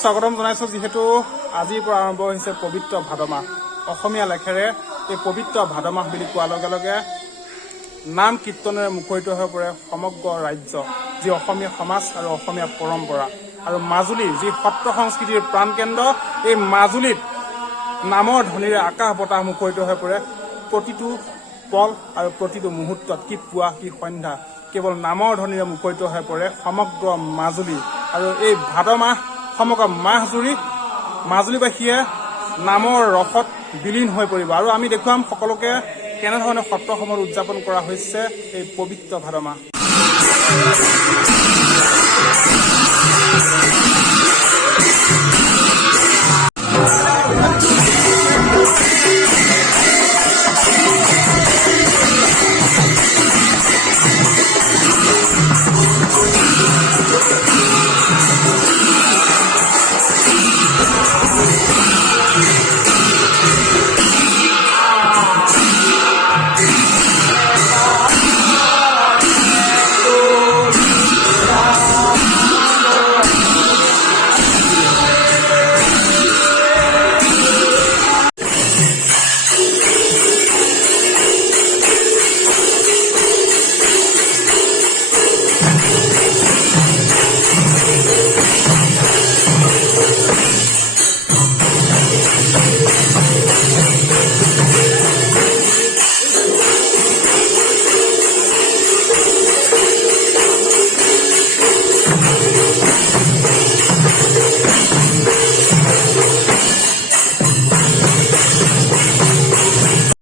স্বাগতম জনাইছো যিহেতু আজিৰ পৰা আৰম্ভ হৈছে পবিত্ৰ ভাদ মাহ অসমীয়া লেখেৰে এই পবিত্ৰ ভাদ মাহ বুলি কোৱাৰ লগে লগে নাম কীৰ্তনেৰে মুখৰিত হৈ পৰে সমগ্ৰ ৰাজ্য যি অসমীয়া সমাজ আৰু অসমীয়া পৰম্পৰা আৰু মাজুলী যি সত্ৰ সংস্কৃতিৰ প্ৰাণকেন্দ্ৰ এই মাজুলীত নামৰ ধ্বনিৰে আকাশ বতাহ মুখৰিত হৈ পৰে প্ৰতিটো পল আৰু প্ৰতিটো মুহূৰ্তত কি পুৱা কি সন্ধ্যা কেৱল নামৰ ধ্বনিৰে মুখৰিত হৈ পৰে সমগ্ৰ মাজুলী আৰু এই ভাদ মাহ সমগ্ৰ মাহ জুৰি মাজুলীবাসীয়ে নামৰ ৰসত বিলীন হৈ পৰিব আৰু আমি দেখুৱাম সকলোকে কেনেধৰণে সত্ৰসমূহ উদযাপন কৰা হৈছে এই পবিত্ৰ ভাদ মাহ।